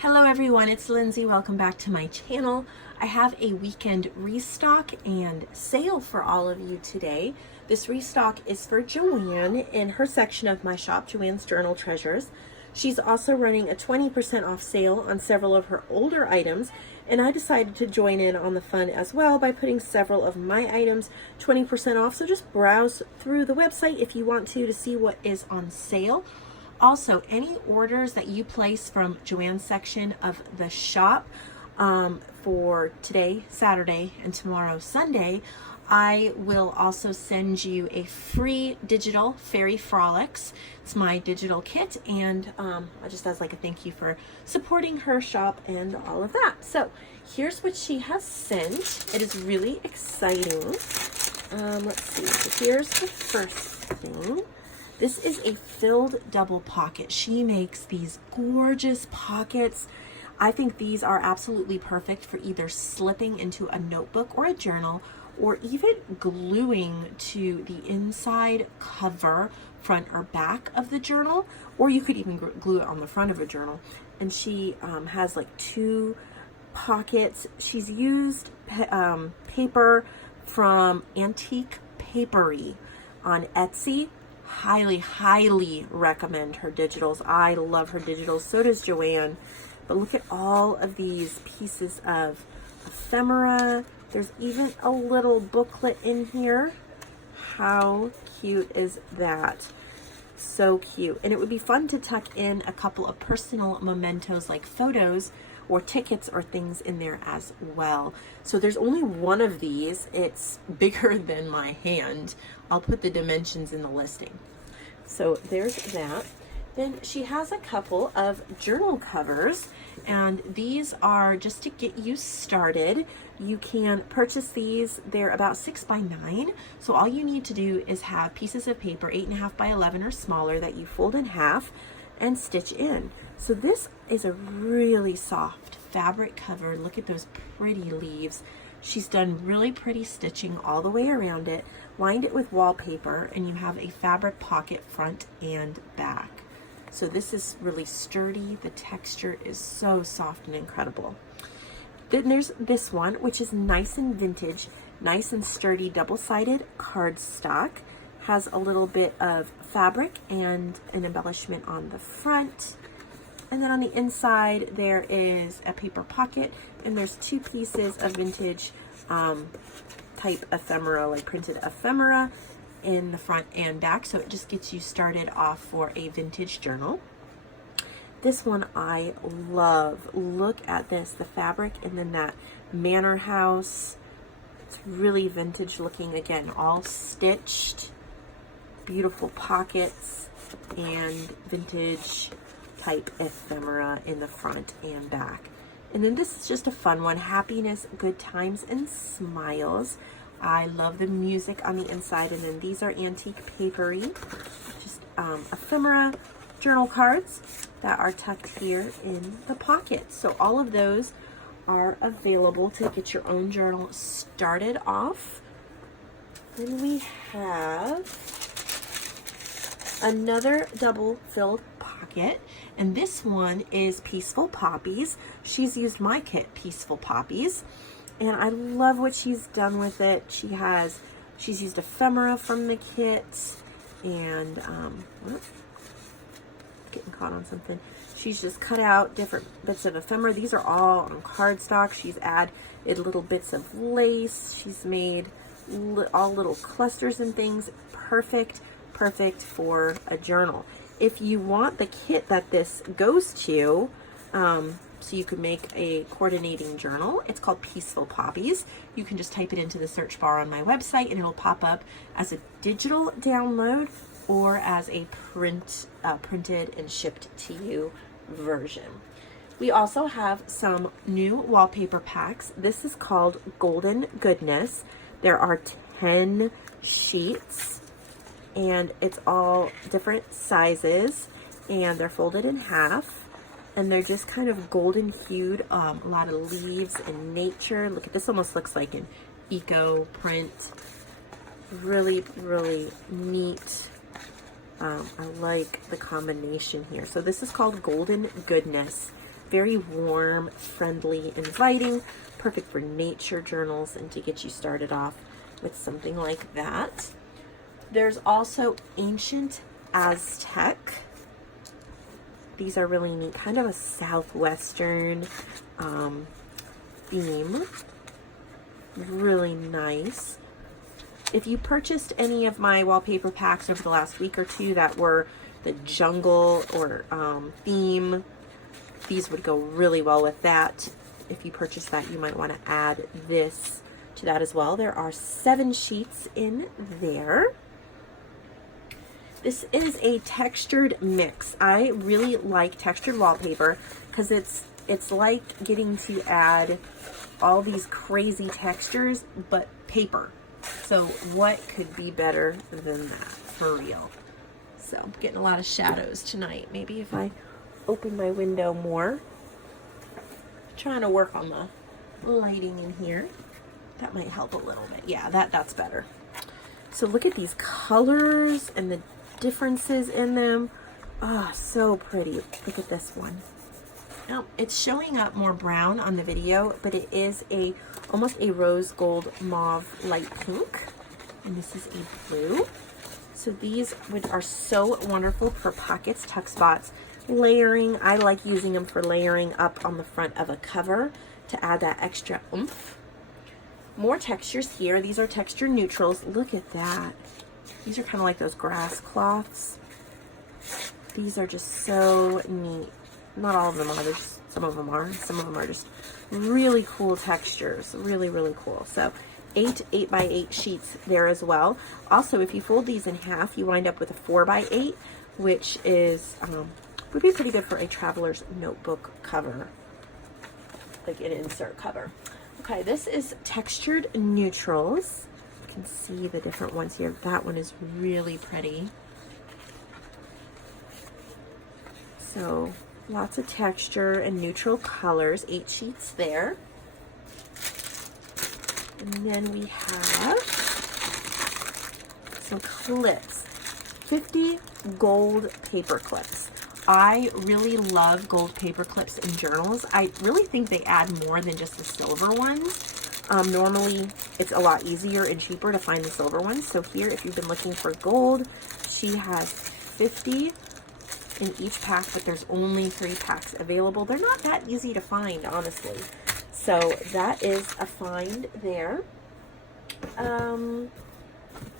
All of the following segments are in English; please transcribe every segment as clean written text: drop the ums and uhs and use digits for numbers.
Hello everyone, it's Lindsay. Welcome back to my channel. I have a weekend restock and sale for all of you today. This restock is for JoAnn in her section of my shop, JoAnn's Journal Treasures. She's also running a 20% off sale on several of her older items, and I decided to join in on the fun as well by putting several of my items 20% off. So just browse through the website if you want to see what is on sale. Also, any orders that you place from JoAnn's section of the shop for today, Saturday, and tomorrow, Sunday, I will also send you a free digital Fairy Frolics. It's my digital kit, and just as like a thank you for supporting her shop and all of that. So here's what she has sent. It is really exciting. Let's see. So here's the first thing. This is a filled double pocket. She makes these gorgeous pockets. I think these are absolutely perfect for either slipping into a notebook or a journal, or even gluing to the inside cover, front or back of the journal, or you could even glue it on the front of a journal. And she has like two pockets. She's used paper from Antique Papery on Ellsie. Highly recommend her digitals. I love her digitals. So does JoAnn. But look at all of these pieces of ephemera. There's even a little booklet in here. How cute is that? So cute. And it would be fun to tuck in a couple of personal mementos like photos or tickets or things in there as well. So there's only one of these. It's bigger than my hand. I'll put the dimensions in the listing. So there's that. Then she has a couple of journal covers, and these are just to get you started. You can purchase these. They're about 6 by 9. So all you need to do is have pieces of paper 8.5 by 11 or smaller that you fold in half and stitch in. So this is a really soft fabric cover. Look at those pretty leaves. She's done really pretty stitching all the way around it, lined it with wallpaper, and you have a fabric pocket front and back. So this is really sturdy. The texture is so soft and incredible. Then there's this one, which is nice and vintage, nice and sturdy, double-sided cardstock. Has a little bit of fabric and an embellishment on the front. And then on the inside, there is a paper pocket, and there's two pieces of vintage type ephemera, like printed ephemera in the front and back. So it just gets you started off for a vintage journal. This one I love. Look at this, the fabric, and then that manor house. It's really vintage looking. Again, all stitched, beautiful pockets, and vintage type ephemera in the front and back. And then this is just a fun one, happiness, good times, and smiles. I love the music on the inside. And then these are Antique Papery, just ephemera journal cards that are tucked here in the pocket. So all of those are available to get your own journal started off. Then we have another double filled pocket, and this one is Peaceful Poppies. She's used my kit, Peaceful Poppies, and I love what she's done with it. She's used ephemera from the kit, and getting caught on something. She's just cut out different bits of ephemera. These are all on cardstock. She's added little bits of lace. She's made all little clusters and things. Perfect for a journal. If you want the kit that this goes to, so you could make a coordinating journal, it's called Peaceful Poppies. You can just type it into the search bar on my website, and it'll pop up as a digital download or as a printed and shipped to you version. We also have some new wallpaper packs. This is called Golden Goodness. There are 10 sheets, and it's all different sizes, and they're folded in half, and they're just kind of golden hued, a lot of leaves and nature. Look at this, almost looks like an eco print. Really neat. I like the combination here. So this is called Golden Goodness. very warm, friendly, inviting, perfect for nature journals and to get you started off with something like that. There's also Ancient Aztec. These are really neat, kind of a southwestern theme. Really nice. If you purchased any of my wallpaper packs over the last week or two that were the jungle or theme, these would go really well with that. If you purchase that, you might want to add this to that as well. There are 7 sheets in there. This is a textured mix. I really like textured wallpaper because it's like getting to add all these crazy textures, but paper. So what could be better than that, for real? So I'm getting a lot of shadows tonight. Maybe if I open my window more. Trying to work on the lighting in here. That might help a little bit. Yeah, that's better. So look at these colors and the differences in them. Ah, so pretty. Look at this one. Now, it's showing up more brown on the video, but it is almost a rose gold mauve light pink. And this is a blue. So these are so wonderful for pockets, tuck spots, layering. I like using them for layering up on the front of a cover to add that extra oomph. More textures here. These are texture neutrals. Look at that. These are kind of like those grass cloths. These are just so neat. Not all of them are. Some of them are. Some of them are just really cool textures. Really, really cool. So 8 8x8 sheets there as well. Also, if you fold these in half, you wind up with a 4x8, which is would be pretty good for a traveler's notebook cover, like an insert cover. Okay, this is textured neutrals. You can see the different ones here. That one is really pretty. So lots of texture and neutral colors. 8 sheets there. And then we have some clips. 50 gold paper clips. I really love gold paper clips in journals. I really think they add more than just the silver ones. Normally, it's a lot easier and cheaper to find the silver ones. So here, if you've been looking for gold, she has 50 in each pack, but there's only 3 packs available. They're not that easy to find, honestly. So that is a find there.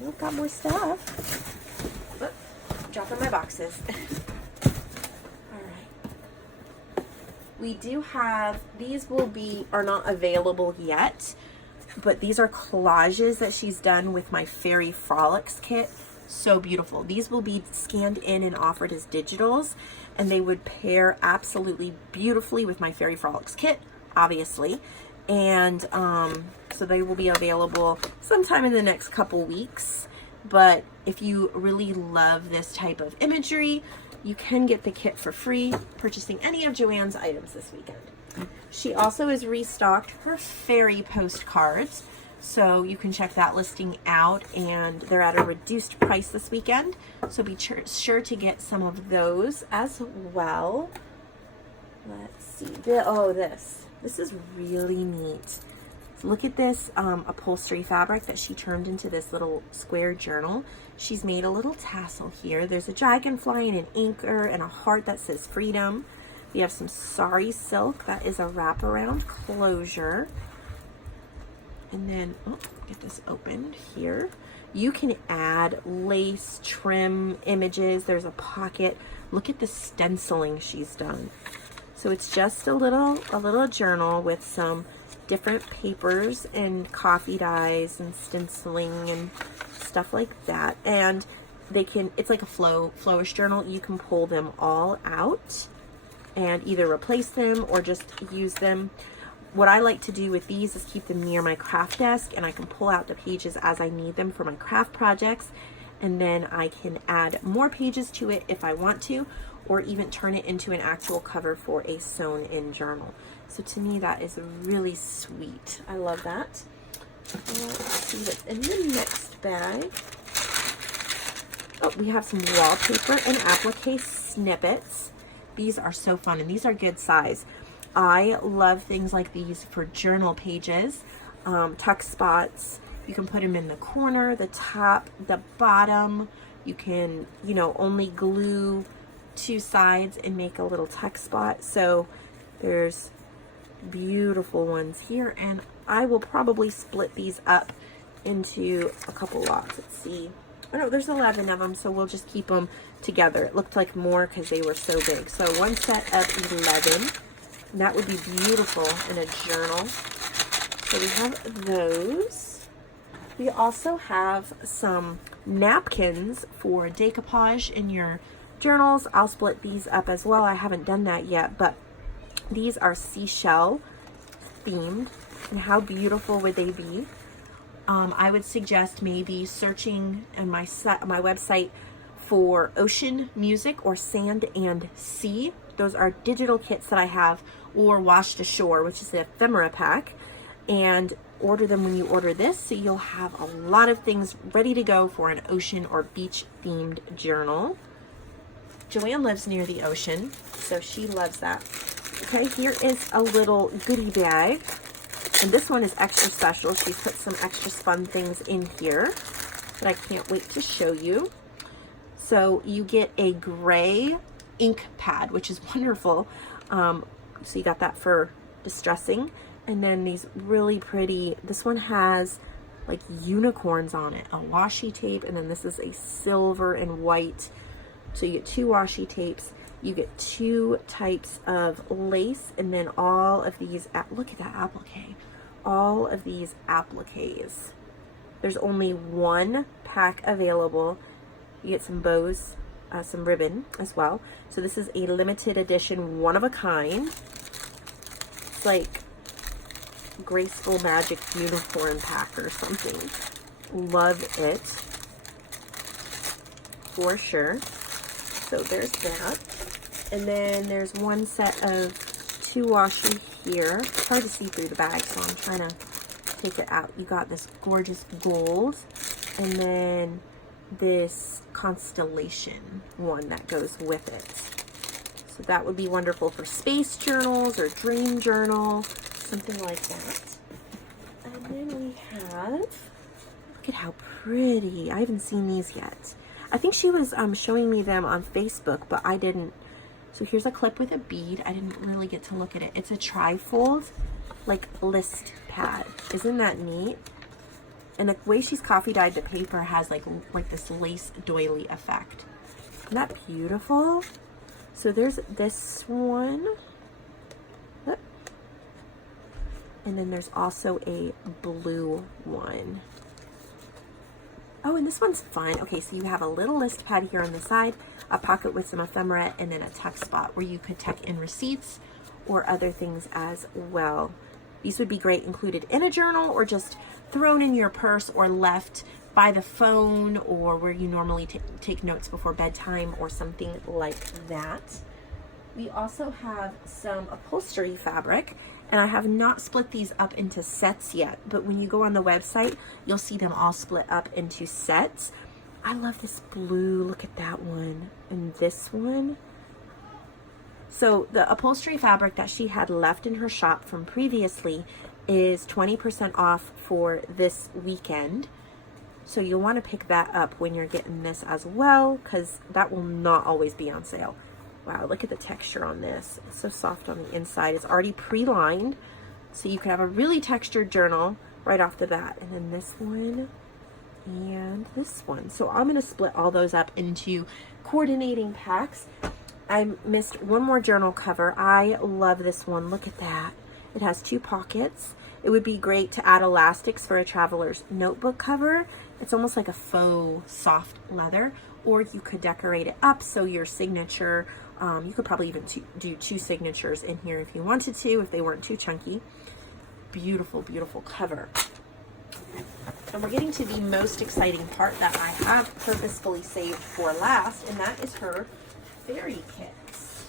We've got more stuff. Oh, dropping my boxes. We do have, these are not available yet, but these are collages that she's done with my Fairy Frolics kit. So beautiful. These will be scanned in and offered as digitals, and they would pair absolutely beautifully with my Fairy Frolics kit, obviously. And so they will be available sometime in the next couple weeks. But if you really love this type of imagery, you can get the kit for free purchasing any of JoAnn's items this weekend. She also has restocked her fairy postcards, so you can check that listing out, and they're at a reduced price this weekend, so be sure to get some of those as well. Let's see. This is really neat. Look at this upholstery fabric that she turned into this little square journal. She's made a little tassel here. There's a dragonfly and an anchor and a heart that says freedom. We have some sari silk. That is a wraparound closure. And then, get this opened here. You can add lace, trim, images. There's a pocket. Look at the stenciling she's done. So it's just a little journal with some different papers and coffee dyes and stenciling and stuff like that. And it's like a flowish journal. You can pull them all out and either replace them or just use them. What I like to do with these is keep them near my craft desk, and I can pull out the pages as I need them for my craft projects, and then I can add more pages to it if I want to, or even turn it into an actual cover for a sewn in journal. So to me, that is really sweet. I love that. Let's see what's in the next bag. Oh, we have some wallpaper and applique snippets. These are so fun, and these are good size. I love things like these for journal pages, tuck spots. You can put them in the corner, the top, the bottom. You can, you know, only glue 2 sides and make a little tuck spot. So there's beautiful ones here, and I will probably split these up into a couple lots. Let's see. Oh no, there's 11 of them, so we'll just keep them together. It looked like more because they were so big. So one set of 11. And that would be beautiful in a journal. So we have those. We also have some napkins for decoupage in your journals. I'll split these up as well. I haven't done that yet, but these are seashell themed. And how beautiful would they be? I would suggest maybe searching on my website for ocean music or sand and sea. Those are digital kits that I have, or washed ashore, which is the ephemera pack, and order them when you order this, so you'll have a lot of things ready to go for an ocean or beach themed journal. JoAnn lives near the ocean, so she loves that. Okay, here is a little goodie bag, and this one is extra special. She's put some extra fun things in here that I can't wait to show you. So you get a gray ink pad, which is wonderful. So you got that for distressing, and then these really pretty, this one has like unicorns on it, a washi tape, and then this is a silver and white. So you get 2 washi tapes, you get 2 types of lace, and then all of these, look at that applique, all of these appliques. There's only 1 pack available. You get some bows, some ribbon as well. So this is a limited edition, one of a kind. It's like graceful magic unicorn pack or something. Love it for sure. So there's that. And then there's 1 set of 2 washi here. It's hard to see through the bag, so I'm trying to take it out. You got this gorgeous gold, and then this constellation one that goes with it. So that would be wonderful for space journals or dream journal, something like that. And then we have, look at how pretty. I haven't seen these yet. I think she was showing me them on Facebook, but I didn't. So here's a clip with a bead. I didn't really get to look at it. It's a trifold, like list pad. Isn't that neat? And the way she's coffee dyed the paper has like this lace doily effect. Isn't that beautiful? So there's this one. And then there's also a blue one. Oh, and this one's fun. Okay, so you have a little list pad here on the side, a pocket with some ephemera, and then a tuck spot where you could tuck in receipts or other things as well. These would be great included in a journal, or just thrown in your purse, or left by the phone, or where you normally take notes before bedtime or something like that. We also have some upholstery fabric, and I have not split these up into sets yet, but when you go on the website, you'll see them all split up into sets. I love this blue. Look at that one. And this one. So the upholstery fabric that she had left in her shop from previously is 20% off for this weekend. So you'll want to pick that up when you're getting this as well, because that will not always be on sale. Wow, look at the texture on this. It's so soft on the inside. It's already pre-lined, so you could have a really textured journal right off the bat. And then this one and this one. So I'm going to split all those up into coordinating packs. I missed one more journal cover. I love this one. Look at that. It has 2 pockets. It would be great to add elastics for a traveler's notebook cover. It's almost like a faux soft leather, or you could decorate it up so your signature, you could probably even do 2 signatures in here if you wanted to, if they weren't too chunky. Beautiful, beautiful cover. And we're getting to the most exciting part that I have purposefully saved for last, and that is her fairy kits.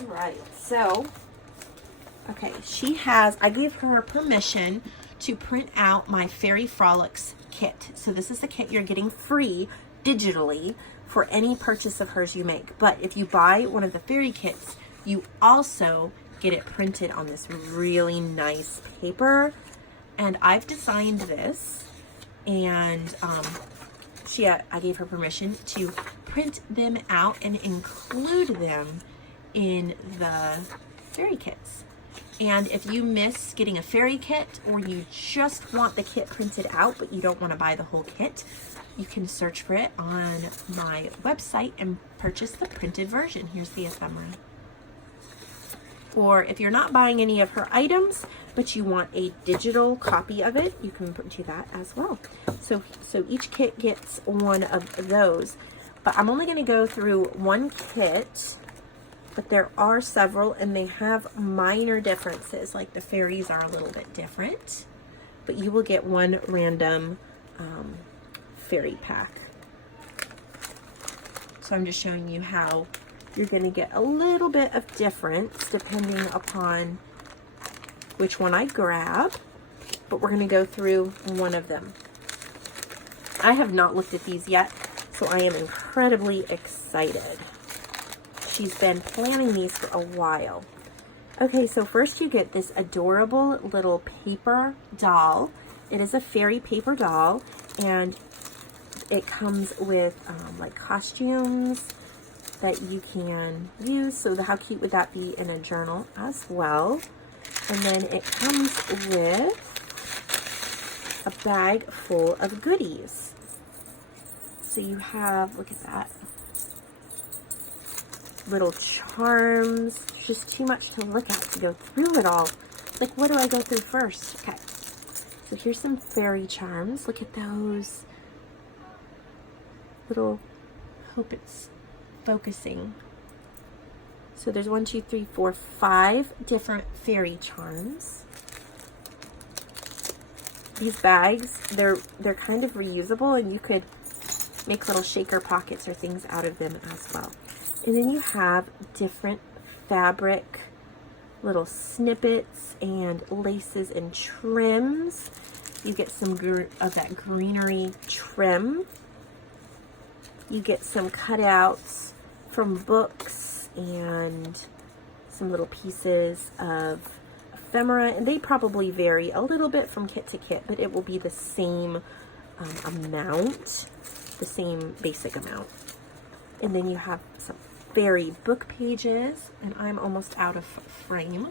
All right, so, okay, I gave her permission to print out my Fairy Frolics kit. So this is the kit you're getting free digitally for any purchase of hers you make. But if you buy one of the fairy kits, you also get it printed on this really nice paper. And I've designed this, and I gave her permission to print them out and include them in the fairy kits. And if you miss getting a fairy kit, or you just want the kit printed out but you don't want to buy the whole kit, you can search for it on my website and purchase the printed version. Here's the ephemera. Or if you're not buying any of her items, but you want a digital copy of it, you can do that as well. So each kit gets one of those. But I'm only going to go through one kit, but there are several, and they have minor differences. Like the fairies are a little bit different, but you will get one random fairy pack. So I'm just showing you how you're going to get a little bit of difference depending upon which one I grab, but we're going to go through one of them. I have not looked at these yet, so I am incredibly excited. She's been planning these for a while. Okay, so first you get this adorable little paper doll. It is a fairy paper doll, and it comes with like costumes that you can use. So how cute would that be in a journal as well? And then it comes with a bag full of goodies. So you have, look at that, little charms. There's just too much to look at to go through it all. Like, what do I go through first? Okay, so here's some fairy charms. Look at those little, hope it's focusing. So there's 1, 2, 3, 4, 5 different fairy charms. These bags, they're kind of reusable, and you could make little shaker pockets or things out of them as well. And then you have different fabric, little snippets and laces and trims. You get some of that greenery trim. You get some cutouts from books and some little pieces of ephemera, and they probably vary a little bit from kit to kit, but it will be the same amount, the same basic amount. And then you have some fairy book pages, and I'm almost out of frame.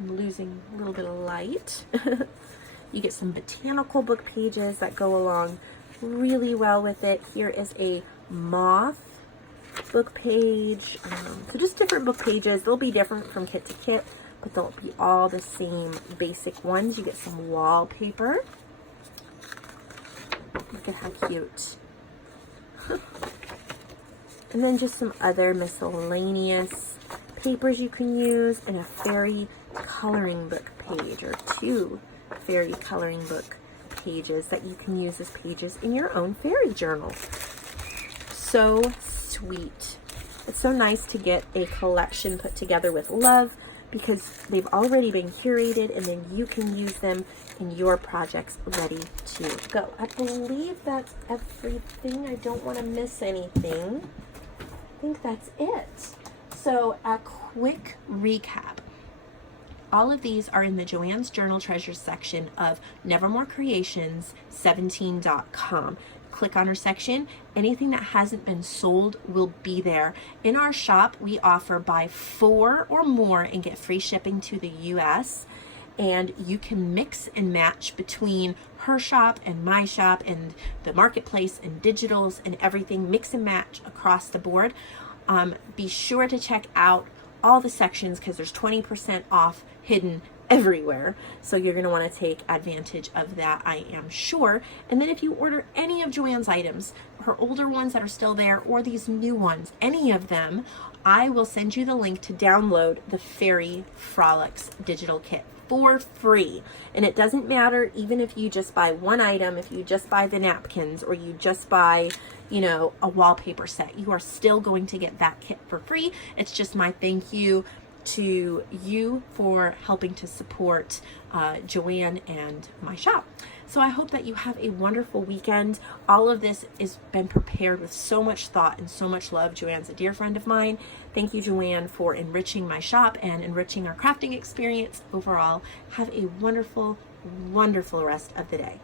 I'm losing a little bit of light. You get some botanical book pages that go along really well with it. Here is a moth book page. So just different book pages. They'll be different from kit to kit, but they'll be all the same basic ones. You get some wallpaper. Look at how cute. And then just some other miscellaneous papers you can use, and a fairy coloring book page, or 2 fairy coloring book pages that you can use as pages in your own fairy journal. So sweet. It's so nice to get a collection put together with love, because they've already been curated, and then you can use them in your projects ready to go. I believe that's everything. I don't want to miss anything. I think that's it. So a quick recap. All of these are in the JoAnn's Journal Treasures section of Nevermore Creations 17.com. Click on our section. Anything that hasn't been sold will be there. In our shop, we offer buy 4 or more and get free shipping to the US. And you can mix and match between her shop and my shop and the marketplace and digitals and everything. Mix and match across the board. Be sure to check out all the sections, because there's 20% off hidden everywhere. So you're going to want to take advantage of that, I am sure. And then if you order any of JoAnn's items, her older ones that are still there or these new ones, any of them, I will send you the link to download the Fairy Frolics digital kit for free. And it doesn't matter even if you just buy one item, if you just buy the napkins, or you just buy, you know, a wallpaper set, you are still going to get that kit for free. It's just my thank you to you for helping to support JoAnn and my shop. So I hope that you have a wonderful weekend. All of this has been prepared with so much thought and so much love. JoAnn's a dear friend of mine. Thank you, JoAnn, for enriching my shop and enriching our crafting experience overall. Have a wonderful, wonderful rest of the day.